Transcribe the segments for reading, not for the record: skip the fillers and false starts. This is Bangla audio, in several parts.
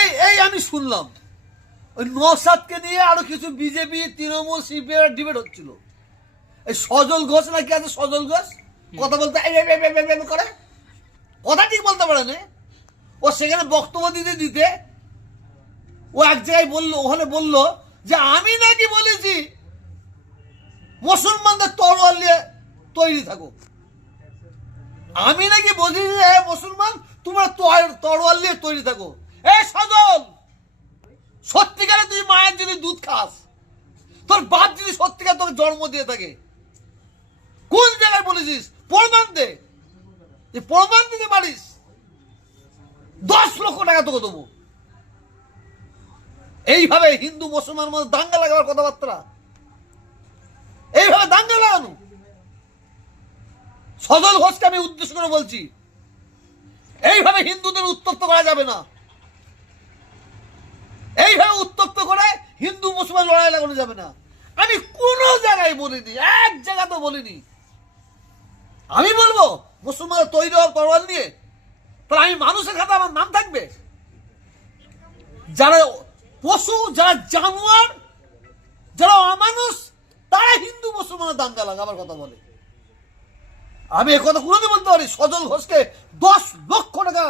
এই এই আমি শুনলাম ওই নওশাদকে নিয়ে আরো কিছু বিজেপি তৃণমূল সিপিআই ডিবেট হচ্ছিল। এই সজল ঘোষ নাকি আছে, সজল ঘোষ কথা বলতে করে, কথা ঠিক বলতে পারে না। ও সেখানে বক্তব্য দিতে দিতে ও এক জায়গায় বললো, ওখানে বললো যে আমি নাকি বলেছি মুসলমানদের তরোয়াল নিয়ে তৈরি থাকো। আমি নাকি বলছি যে মুসলমান তোমার তরোয়াল নিয়ে তৈরি থাকো। এই সজল, সত্যিকারে তুই মায়ের যদি দুধ খাস, তোর বাপ যদি সত্যিকার তোকে জন্ম দিয়ে থাকে, কোন জায়গায় বলেছিস? প্রমাণ দে। প্রমাণ দিতে পারিস 10 লক্ষ টাকা তোকে দেবো। এইভাবে হিন্দু মুসলমানের মধ্যে দাঙ্গা লাগাবার কথাবার্তা, এইভাবে দাঙ্গা লাগানো। সজল ঘোষকে আমি উদ্দেশ্য করে বলছি, এইভাবে হিন্দুদের উত্তপ্ত করা যাবে না। এইভাবে উত্তপ্ত করে হিন্দু মুসলমান লড়াই লাগানো যাবে না। আমি কোন জায়গায় বলিনি, এক জায়গা তো বলিনি। আমি বলবো মুসলমানদের তৈরি হওয়ার তরোয়াল নিয়ে, তাহলে আমি মানুষের খাতে আমার নাম থাকবে? যারা পশু, যারা জানোয়ার, যারা অমানুষ, তারা হিন্দু মুসলমানের দাঙ্গা লাগাবার কথা বলে। আমি এ কথা কোনোদিন বলতে পারি। সজল ঘোষকে 10 লক্ষ টাকা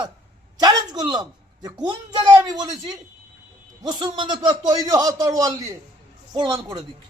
চ্যালেঞ্জ করলাম যে কোন জায়গায় আমি বলেছি মুসলমানদের তৈরি হওয়া তরোয়াল নিয়ে, প্রমাণ করে দিক।